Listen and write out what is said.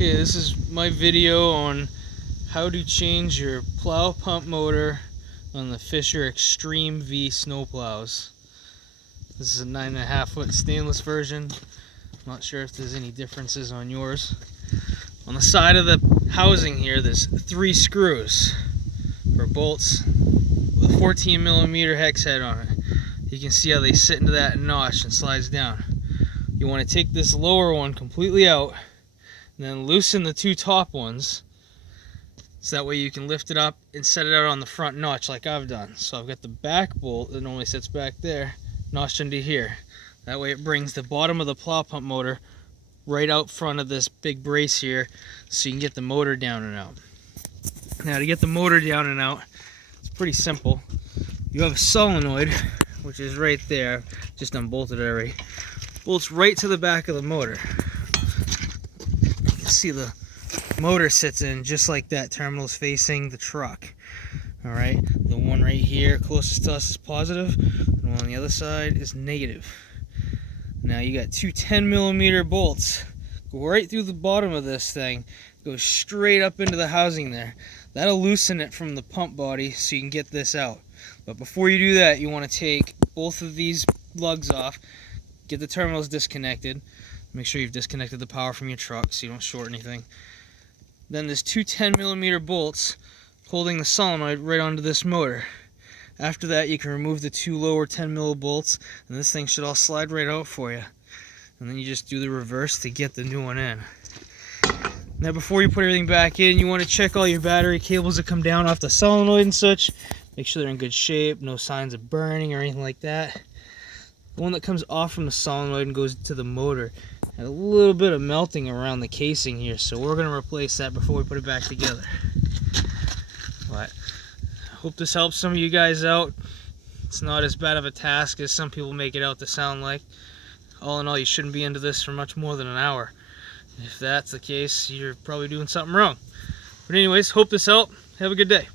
Okay, this is my video on how to change your plow pump motor on the Fisher Xtreme V snowplows. This is a 9.5 foot stainless version. I'm not sure if there's any differences on yours. On the side of the housing here, there's 3 screws for bolts with a 14mm hex head on it. You can see how they sit into that notch and slides down. You want to take this lower one completely out and then loosen the 2 top ones, so that way you can lift it up and set it out on the front notch like I've done. So I've got the back bolt that normally sits back there notched into here. That way it brings the bottom of the plow pump motor right out front of this big brace here, so you can get the motor down and out. Now, to get the motor down and out, it's pretty simple. You have a solenoid, which is right there, just unbolted it already. Bolts right to the back of the motor. You can see the motor sits in just like that. Terminal's facing the truck. Alright, the one right here closest to us is positive, and the one on the other side is negative. Now you got 2 10mm bolts go right through the bottom of this thing, go straight up into the housing there. That'll loosen it from the pump body so you can get this out. But before you do that, you want to take both of these lugs off, get the terminals disconnected, make sure you've disconnected the power from your truck so you don't short anything. Then there's 2 10mm bolts holding the solenoid right onto this motor. After that, you can remove the 2 lower 10mm bolts, and this thing should all slide right out for you. And then you just do the reverse to get the new one in. Now, before you put everything back in, you want to check all your battery cables that come down off the solenoid and such. Make sure they're in good shape, no signs of burning or anything like that. The one that comes off from the solenoid and goes to the motor had a little bit of melting around the casing here, so we're going to replace that before we put it back together. But I hope this helps some of you guys out. It's not as bad of a task as some people make it out to sound like. All in all, you shouldn't be into this for much more than an hour. If that's the case, you're probably doing something wrong. But anyways, hope this helped. Have a good day.